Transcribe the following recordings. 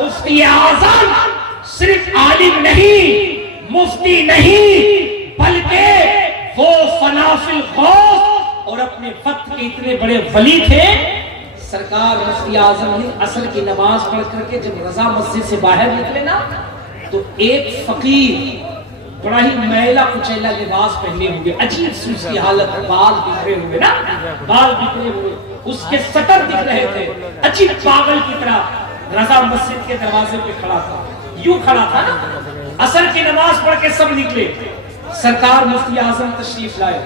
مفتی اعظم صرف عالم نہیں، مفتی نہیں، بلکہ وہ فنا فی الغوث اور اپنے وقت کے اتنے بڑے ولی تھے۔ سرکار مفتی اعظم ہند عصر کی نماز پڑھ کر کے جب رضا مسجد سے باہر نکلے نا تو ایک فقیر بڑا ہی میلا کچیلا لباس پہنے ہوئے، عجیب سی اس کی حالت، بال بکھرے ہوئے نا، بال بکھرے ہوئے، اس کے سٹر دکھ رہے تھے، عجیب پاگل کی طرح رضا مسجد کے دروازے پہ کھڑا تھا، یوں کھڑا تھا نا۔ عصر کی نماز پڑھ کے سب نکلے، سرکار مفتی اعظم تشریف لائے۔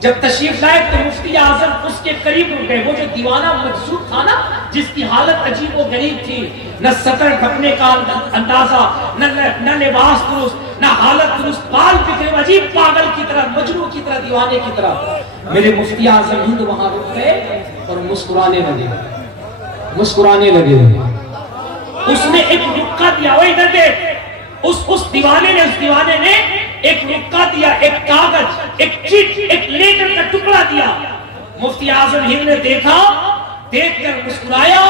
جب تشریف لائے تو مفتی اعظم اس کے قریب رک گئے۔ وہ جو دیوانہ مجذوب تھا نا، جس کی حالت عجیب و غریب تھی، نہ سطر ڈھکنے کا اندازہ، نہ لباس درست، نہ حالت درست، بال بکھرے، عجیب پاگل کی طرح، مجنون کی طرح، دیوانے کی طرح۔ میرے مفتی اعظم ہند وہاں رک گئے اور مسکرانے لگے، مسکرانے لگے۔ اس نے ایک رکا دیا، وہ ادھر دیکھ، اس دیوانے نے ایک رکا دیا، ایک کاغذ، ایک چٹ، ایک لیٹر کا ٹکڑا دیا۔ مفتی اعظم ہند نے دیکھا، دیکھ کر مسکرایا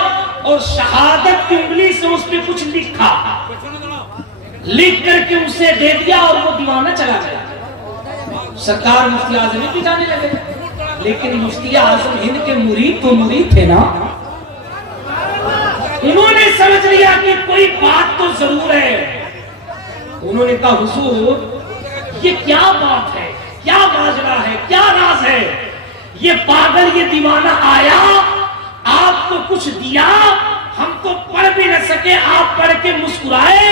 اور شہادت کی انگلی سے اس پہ کچھ لکھا، لکھ کر کے اسے دے دیا اور وہ دیوانہ چلا گیا۔ سرکار مفتی اعظم ہند بھی جانے لگے، لیکن مفتی اعظم ہند کے مرید تو مرید تھے نا، انہوں نے سمجھ لیا کہ کوئی بات تو ضرور ہے۔ انہوں نے کہا حضور یہ کیا بات ہے، کیا ماجرا ہے، کیا راز ہے؟ یہ پاگل، یہ دیوانہ آیا، آپ کو کچھ دیا، ہم تو پڑھ بھی نہ سکے، آپ پڑھ کے مسکرائے،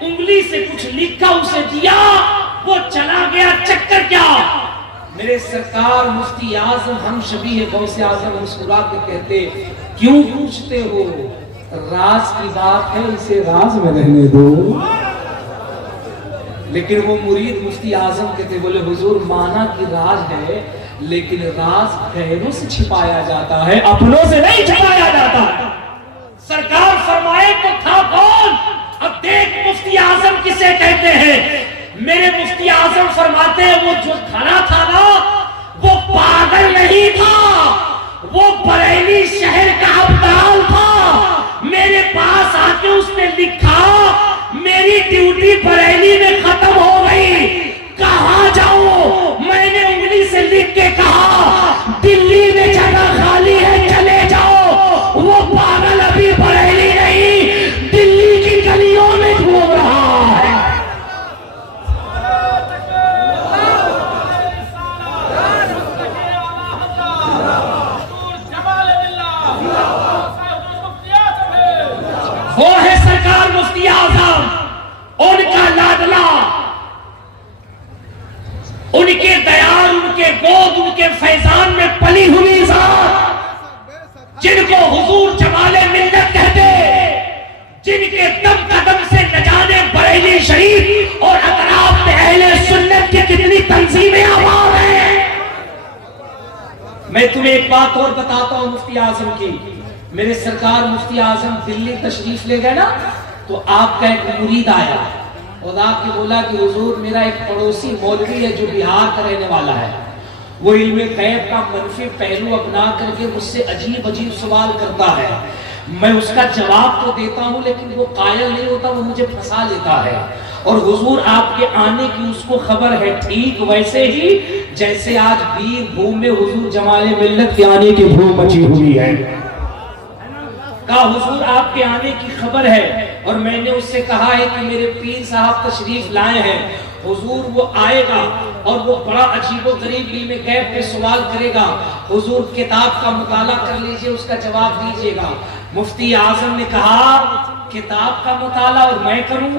انگلی سے کچھ لکھا اسے دیا، وہ چلا گیا، چکر کیا؟ میرے سرکار مفتی اعظم ہم شبیہ غوث اعظم مسکرا کے کہتے کیوں پوچھتے ہو، راز کی بات ہے، اسے راز میں رہنے دو۔ لیکن وہ مرید مفتی اعظم کے تھے، بولے حضور مانا کی راز ہے، لیکن راز غیروں سے چھپایا جاتا ہے، اپنوں سے نہیں چھپایا جاتا۔ سرکار فرمائے تو تھا کون؟ اب دیکھ مفتی اعظم کسے کہتے ہیں۔ میرے مفتی اعظم فرماتے ہیں وہ جو کھڑا تھا نا وہ پاگل نہیں تھا، وہ بریلی شہر کا ابدال تھا۔ میرے پاس آ کے اس نے لکھا میری ڈیوٹی بریلی میں ختم ہو گئی، کہاں جاؤں؟ میں نے انگلی سے لکھ کے کہا دلی میں جگہ خالی ہے، چلے جاؤ۔ وہ پاگل ابھی بریلی نہیں، دلی کی گلیوں میں گھوم رہا ہے۔ وہ ہے سرکار مفتی اعظم، ان کا لاڈلا، ان کے دیار، ان کے گود، ان کے فیضان میں پلی ہوئی ذات، جن کو حضور جمال ملت کہتے، جن کے دم قدم سے نہ جانے بریلی شریف اور اطراف میں اہل سنت کی کتنی تنظیمیں آباد ہیں۔ میں تمہیں ایک بات اور بتاتا ہوں مفتی اعظم کی۔ میرے سرکار مفتی اعظم دلی تشریف لے گئے نا تو آپ کا ایک مرید آیا اور آپ کے بولا کہ حضور میرا ایک پڑوسی مولوی ہے جو بہار کا رہنے والا ہے، وہ علم غیب کا منفی پہلو اپنا کر کے مجھ سے عجیب عجیب سوال کرتا ہے، میں اس کا جواب تو دیتا ہوں لیکن وہ قائل نہیں ہوتا، وہ مجھے پھنسا لیتا ہے، اور حضور آپ کے آنے کی اس کو خبر ہے، ٹھیک ویسے ہی جیسے آج بیر بھوم میں حضور جمال ملت کے آنے کی دھوم مچی ہوئی ہے۔ کہا حضور آپ کے آنے کی خبر ہے، اور میں نے اس سے کہا ہے کہ میرے پیر صاحب تشریف لائے ہیں، حضور وہ آئے گا اور وہ بڑا عجیب و غریب علم غیب پہ سوال کرے گا، حضور کتاب کا مطالعہ کر لیجئے، اس کا جواب دیجئے گا۔ مفتی اعظم نے کہا کتاب کا مطالعہ اور میں کروں؟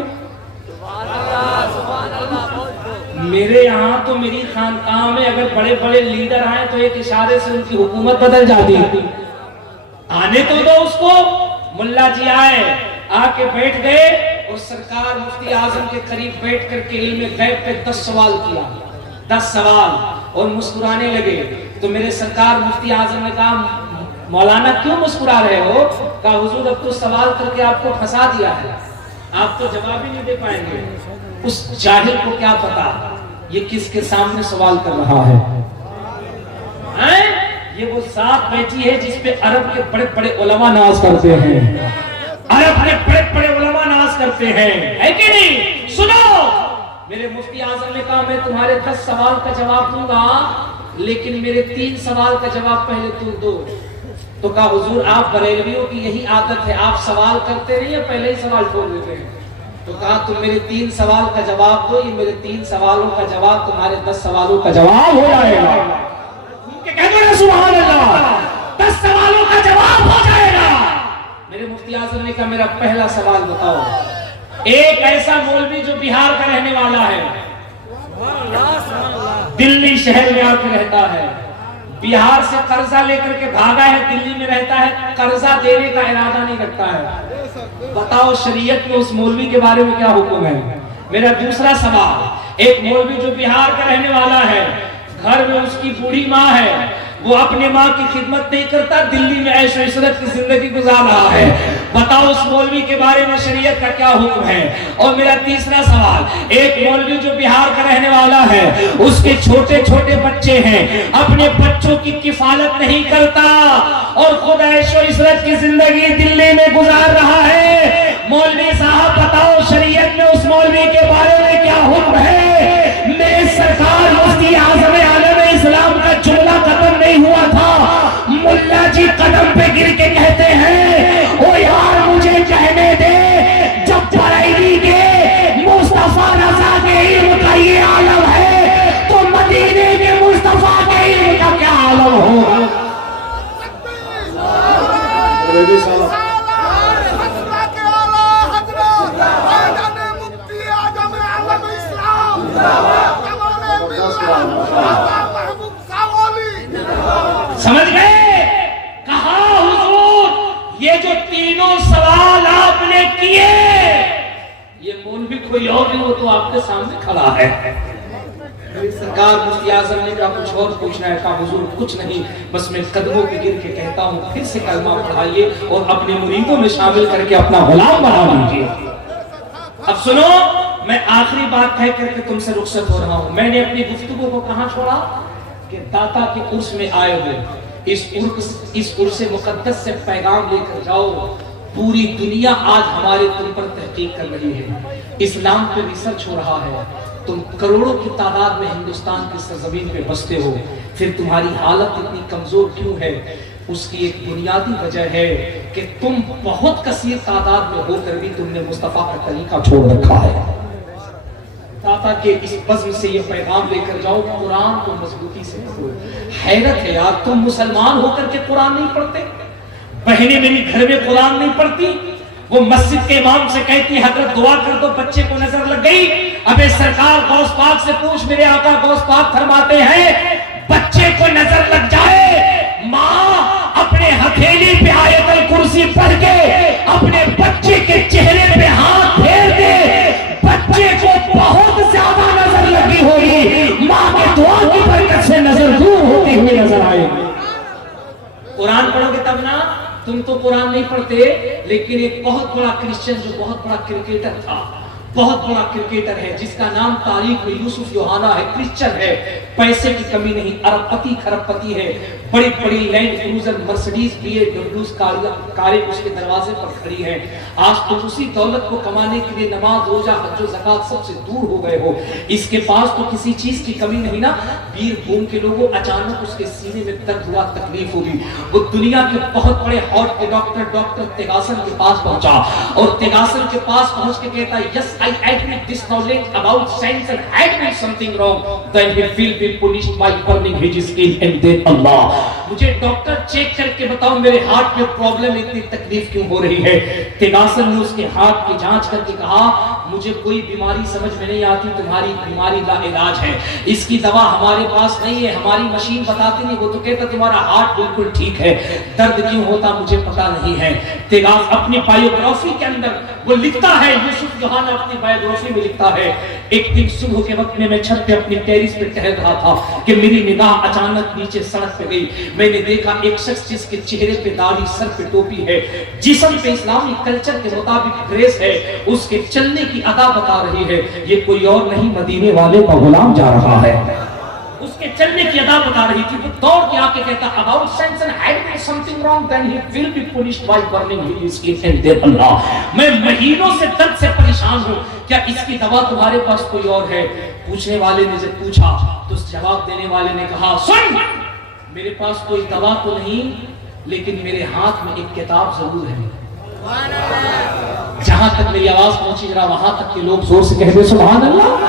میرے یہاں تو میری خانقاہ میں اگر بڑے بڑے لیڈر آئیں تو ایک اشارے سے ان کی حکومت بدل جاتی ہے، آنے تو دو اس کو۔ ملا جی آئے، آ کے بیٹھ گئے اور سرکار مفتی اعظم کے قریب بیٹھ کر کے علم غیب پہ 10 سوال کیا، 10 سوال، اور مسکرانے لگے۔ تو میرے سرکار مفتی اعظم نے کہا مولانا کیوں مسکرا رہے ہو؟ کہا حضور اب تو سوال کر کے آپ کو پھنسا دیا ہے، آپ تو جواب ہی نہیں دے پائیں گے۔ اس جاہل کو کیا پتا یہ کس کے سامنے سوال کر رہا ہے؟ یہ وہ ذات بیٹھی ہے جس پہ عرب کے بڑے بڑے علماء ناز کرتے ہیں، عرب کے بڑے بڑے کرتے ہیں, ہے کہ نہیں؟ سنو, میرے مفتی اعظم نے کہا میں تمہارے 10 سوال کا جواب دوں گا, لیکن میرے 3 سوال کا جواب پہلے تم دو. تو کہا حضور آپ بریلویوں کی یہی عادت ہے, آپ سوال کرتے نہیں ہیں, پہلے ہی سوال چھوڑ دیتے ہیں. تو کہا تم میرے 3 سوال کا جواب دو, یہ میرے 3 سوالوں کا جواب تمہارے 10 سوالوں کا جواب ہو جائے گا. کہہ دو نا سبحان اللہ, 10 سوالوں کا جواب ہو جائے گا. میرے مفتی اعظم نے کہا میرا پہلا سوال بتاؤ, ایک ایسا مولوی جو بہار کا رہنے والا ہے, دلی شہر میں آ کے رہتا ہے, بہار سے قرضہ لے کر کے بھاگا ہے, دلی میں رہتا ہے, قرضہ دینے کا ارادہ نہیں رکھتا ہے, بتاؤ شریعت میں اس مولوی کے بارے میں کیا حکم ہے؟ میرا دوسرا سوال, ایک مولوی جو بہار کا رہنے والا ہے, گھر میں اس کی بوڑھی ماں ہے, وہ اپنے ماں کی خدمت نہیں کرتا, دلی میں عیش و عشرت کی زندگی گزار رہا ہے, بتاؤ اس مولوی کے بارے میں شریعت کا کیا حکم ہے؟ اور میرا تیسرا سوال, ایک مولوی جو بہار کا رہنے والا ہے, اس کے چھوٹے چھوٹے بچے ہیں, اپنے بچوں کی کفالت نہیں کرتا اور خود عیش و عشرت کی زندگی دلی میں گزار رہا ہے, مولوی صاحب بتاؤ شریعت میں اس مولوی کے بارے میں کیا حکم ہے؟ میرے سرکار مفتی اعظم عالم اسلام کا جملہ ختم نہیں ہوا تھا, ملا جی قدم پہ گر کے کہتے ہیں او یار مجھے کہنے دے, جب بریلی کے مصطفیٰ رضا کے علم کا یہ عالم ہے تو مدینے کے مصطفیٰ کے علم کا کیا عالم ہو؟ سمجھ گئے؟ کہا حضور یہ جو تینوں سوال آپ نے کیے, یہ مولوی کوئی اور نہیں, وہ تو آپ کے سامنے کھڑا ہے. سرکار مفتی اعظم نے کہا کچھ اور پوچھنا ہے؟ کہا حضور کچھ نہیں, بس میں قدموں پہ گر کے کہتا ہوں پھر سے کلمہ پڑھائیے اور اپنے مریدوں میں شامل کر کے اپنا غلام بنا لیجیے. اب سنو, میں آخری بات کہہ کر کے تم سے رخصت ہو رہا ہوں. میں نے اپنی گفتگو کو کہاں چھوڑا کہ داتا کے عرس میں آئے ہوئے, اس عرس مقدس سے پیغام لے کر جاؤ. پوری دنیا آج ہمارے تم پر تحقیق کر رہی ہے, اسلام پہ ریسرچ ہو رہا ہے, تم کروڑوں کی تعداد میں ہندوستان کی سرزمین پہ بستے ہو, پھر تمہاری حالت اتنی کمزور کیوں ہے؟ اس کی ایک بنیادی وجہ ہے کہ تم بہت کثیر تعداد میں ہو کر بھی تم نے مصطفیٰ کا طریقہ چھوڑ رکھا ہے. داتا کے اس بزم سے یہ پیغام لے کر جاؤ, قرآن کو مضبوطی سے پڑھو. حیرت ہے یار, تم مسلمان ہو کر کے قرآن نہیں پڑھتے, بہنیں میری گھر میں قرآن نہیں پڑھتی, وہ مسجد کے امام سے کہتی حضرت دعا کر دو بچے کو نظر لگ گئی. ابے سرکار غوث پاک سے پوچھ, میرے آقا غوث پاک فرماتے ہیں بچے کو نظر لگ جائے, ماں اپنے ہتھیلی پہ آیت الکرسی پڑھ کے اپنے بچے کے چہرے پہ ہاتھ پھیر دے, بچے کو بہت زیادہ نظر لگی ہوگی, ماں کے دعا کی برکت سے نظر دور ہوتی ہوئی نظر آئے گی. قرآن پڑھو گے تب نا. تم تو قرآن نہیں پڑھتے, لیکن ایک بہت بڑا کرسچن جو بہت بڑا کرکٹر تھا, بہت بڑا کرکٹر ہے جس کا نام تاریخ میں یوسف یوحنا ہے, کرسچن ہے, پیسے کی کمی نہیں, ارب پتی خرب پتی ہے, بڑی بڑی لینڈ کروزر مرسڈیز BMW کاریں اس کے دروازے پر کھڑی ہیں. آج تو اسی دولت کو کمانے کے لیے نماز روزہ حج و زکات سب سے دور ہو گئے ہو. اس کے پاس تو کسی چیز کی کمی نہیں نا. بیر بھوم کے لوگوں اچانک اس کے سینے میں درد ہوا, تکلیف ہوگی, وہ دنیا کے بہت بڑے ہارٹ کے ڈاکٹر تیغاسن کے پاس پہنچا, اور تیغاسن کے پاس پہنچ کے کہتا ہے yes I admit this knowledge about science and admit something wrong, then he will be punished by burning his skin and then Allah. مجھے ڈاکٹر چیک کر کے بتاؤ میرے ہارٹ میں پرابلم, اتنی تکلیف کیوں ہو رہی ہے؟ تیغاسن نے اس کے ہارٹ کی جانچ کر کے کہا مجھے کوئی بیماری سمجھ میں نہیں آتی, تمہاری بیماری لا علاج ہے, اس کی دوا ہمارے پاس نہیں ہے, ہماری مشین بتاتی نہیں. وہ تو کہتا تمہارا ہارٹ بالکل ٹھیک ہے, درد کیوں ہوتا مجھے پتا نہیں ہے. تیغاس اپنی بایوگرافی کے اندر وہ لکھتا ہے, یوسف یوحنا اپنی بایوگرافی میں لکھتا ہے, ایک دن صبح کے وقت میں چھت پہ اپنی ٹیرس پہ ٹہل رہا تھا کہ میری نگاہ اچانک نیچے سڑک پہ گئی. میں نے دیکھا ایک شخص جس کے چہرے پہ داڑھی, سر پہ ٹوپی ہے, جسم پہ اسلامی کلچر کے مطابق ڈریس ہے, اس کے چلنے کی ادا بتا رہی ہے, یہ کوئی اور نہیں مدینے والے کا غلام جا رہا ہے. اس کے چلنے کی ادا بتا رہی تھی. وہ دوڑ کے آ کے کہتا about Samson had done something wrong then he will be punished by burning his skin and death Allah. میں مہینوں سے درد سے پریشان ہوں, کیا اس کی دوا تمہارے پاس کوئی اور ہے؟ پوچھنے والے نے جب پوچھا تو جواب دینے والے نے کہا سن, میرے پاس کوئی دوا تو نہیں لیکن میرے ہاتھ میں ایک کتاب ضرور ہے. جہاں تک میری آواز پہنچی ذرا وہاں تک کے لوگ زور سے کہہ دے سبحان اللہ.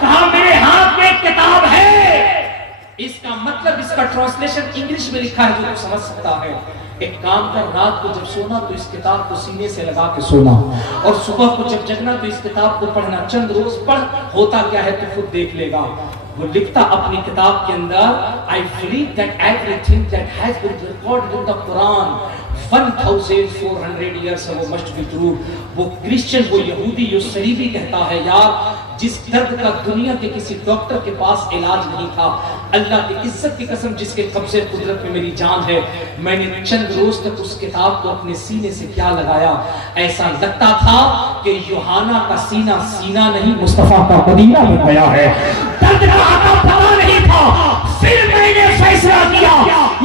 کہا میرے ہاتھ میں ایک کتاب ہے. اس کا مطلب اس کا ٹرانسلیشن انگلش میں لکھا ہے جو تو سمجھ سکتا ہے. ایک کام کر, رات کو جب سونا تو اس کتاب کو سینے سے لگا کے سونا, اور صبح کو جب جگنا تو اس کتاب کو پڑھنا. چند روز پڑھ, ہوتا کیا ہے تو خود دیکھ لے گا. وہ لکھتا اپنی کتاب کے اندر I believe that everything that has been recorded in the Quran 1400 years ago must be true. وہ کرسچن, وہ یہودی جو صلیبی کہتا ہے یار جس درد کا دنیا کے کسی ڈاکٹر کے پاس علاج نہیں تھا, اللہ کی عزت کی قسم جس کے قبضے قدرت میں میری جان ہے, میں نے چند روز تک اس کتاب کو اپنے سینے سے کیا لگایا, ایسا لگتا تھا کہ یوحنا کا سینہ سینہ نہیں مصطفیٰ کا مدینہ بن گیا ہے. درد کا آقا پتا نہیں تھا. پھر میں نے فیصلہ کیا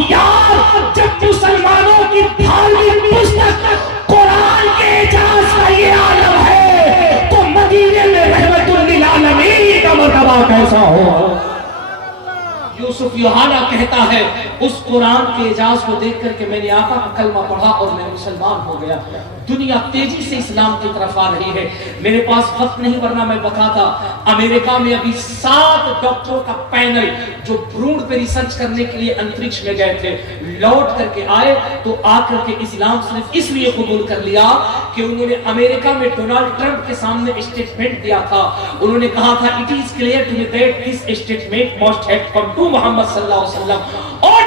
یار جب مسلمانوں کی دھارمک پستک قرآن کے اعجاز کا یہ عالم ہے تو مدینے میں رحمت للعالمین کا مرتبہ کیسا ہو. یوسف یوحنا کہتا ہے اس قرآن کے اعجاز کو دیکھ کر کے میں نے آقا کا کلمہ پڑھا اور میں مسلمان ہو گیا. دنیا تیزی سے اسلام کی طرف آ رہی ہے. میرے پاس وقت نہیں ورنہ میں بتاتا. امریکہ میں ابھی 7 ڈاکٹروں کا پینل جو بھروڑ پہ ریسرچ کرنے کے لیے انترکش میں گئے تھے, لوٹ کر کے آئے تو آ کر کے اسلام صرف اس لیے قبول کر لیا کہ انہوں نے امریکہ میں ڈونلڈ ٹرمپ کے سامنے اسٹیٹمنٹ دیا تھا. انہوں نے کہا تھا it is clear to me that this statement must have come to Muhammad صلی اللہ علیہ وسلم. اور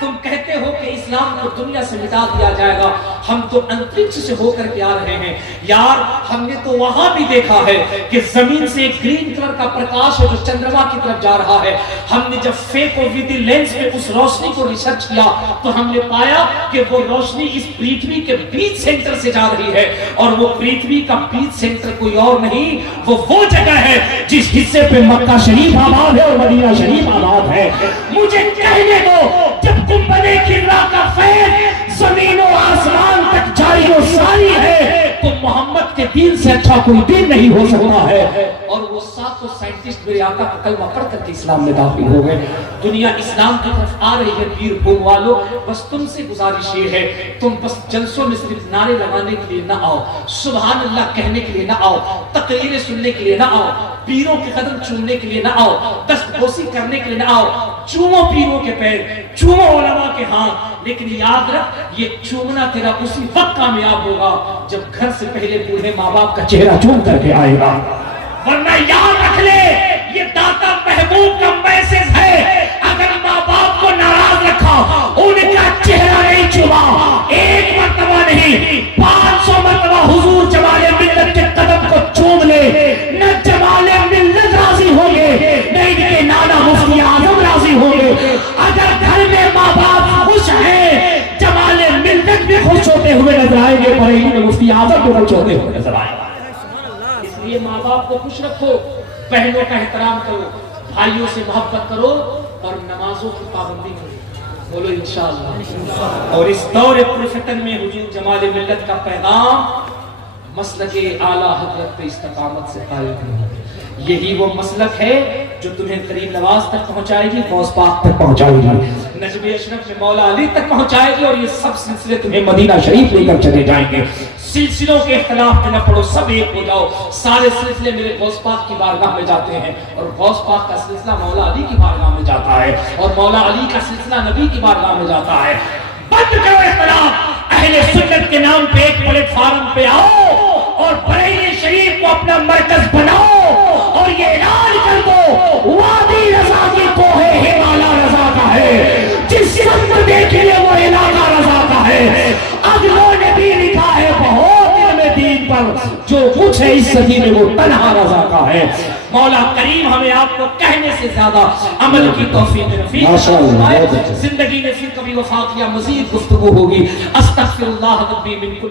تم کہتے ہو کہ اسلام کو دنیا سے مٹا دیا جائے گا, ہم تو انترکش سے ہو کر کے آ رہے ہیں یار. ہم نے تو وہاں بھی دیکھا ہے کہ زمین سے ایک گرین کلر کا پرکاش ہے جو چندرما کی طرف جا رہا ہے. ہم نے جب فیک اور ود لینس میں اس روشنی کو ریسرچ کیا تو ہم نے پایا کہ وہ روشنی اس پرتھوی کے بیچ سینٹر سے جا رہی ہے, اور وہ پرتھوی کا بیچ سینٹر کوئی اور نہیں, وہ جگہ ہے جس حصے پہ مکہ شریف آباد ہے اور مدینہ شریف آباد ہے. مجھے کہنے دو جب گنبد خضرا کا فیض زمین و آسمان تک جاری و ساری ہے تو محمد کے دین سے اچھا کوئی دین نہیں ہو سکتا ہے. اور وہ 7 سائنٹسٹ میرے آقا کا کلمہ پڑھ کر کے اسلام میں داخل ہو گئے. دنیا اسلام کی طرف آ رہی ہے. پیر بھوم والو بس تم سے گزارش یہ ہے, تم بس جلسوں میں صرف نعرے لگانے کے لیے نہ آؤ, سبحان اللہ کہنے کے لیے نہ آؤ, تقریریں سننے کے لیے نہ آؤ, پیروں کے قدم چومنے کے لیے نہ آؤ, دست بوسی کرنے کے لیے نہ آؤ. چومو پیروں کے پیر, چومو علماء کے ہاتھ, لیکن یاد رکھ یہ چومنا تیرا اسی وقت کامیاب ہوگا جب گھر سے پہلے بوڑھے ماں باپ کا چہرہ چوم کر کے آئے گا. ورنہ یاد رکھ لے یہ داتا محبوب کا میسج ہے. اگر ماں باپ کو ناراض رکھا, ان کا چہرہ نہیں چوما, ایک مرتبہ نہیں 500 مرتبہ حضور جمال ملت کے قدم کو چوم لے, نہ جمال ملت راضی ہوں گے نہ ان کے نانا مفتی اعظم راضی ہوں گے. اگر گھر میں ماں باپ خوش ہیں جمال ملت بھی خوش ہوتے ہوئے نظر آئیں گے, بریلی میں مفتی اعظم بھی خوش ہوتے ہوئے نظر آئیں گے. اس لیے ماں باپ کو خوش رکھو, بہنوں کا احترام کرو, بھائیوں سے محبت کرو اور نمازوں کی پابندی کرو. بولو انشاءاللہ. اور اس دور پرفتن میں حضور جمال ملت کا پیغام مسلک اعلیٰ حضرت پہ استقامت سے قائم کرو. یہی وہ مسلک ہے جو تمہیں قریب نواز تک پہنچائے گی, غوث پاک تک پہنچائے گی, نجم اشرف میں مولا علی تک پہنچائے گی, اور یہ سب سلسلے تمہیں مدینہ شریف لے کر چلے جائیں گے. سلسلوں کے اختلاف میں نہ پڑو, سب ایک ہو جاؤ. سارے سلسلے میرے غوث پاک کی بارگاہ میں جاتے ہیں, اور غوث پاک کا سلسلہ مولا علی کی بارگاہ میں جاتا ہے, اور مولا علی کا سلسلہ نبی کی بارگاہ میں جاتا ہے. بند کرو اختلاف, اہل سنت کے نام پہ ایک پلیٹ فارم پہ آؤ اور بریلی شریف کو اپنا مرکز بناؤ, اور یہ اعلان کر دو وادی رضا کی کوہ ہمالا رضا کا ہے, جس سمت دیکھے وہ علاقہ رضا کا ہے. اگلوں نے بھی لکھا ہے بہت علم دین پر, جو کچھ ہے اس صدی میں وہ تنہا رضا کا ہے. مولا کریم ہمیں آپ کو کہنے سے زیادہ عمل کی توفیق رفیق. زندگی نے پھر کبھی وفا کیا, مزید گفتگو ہوگی. استغفر اللہ ربی من کل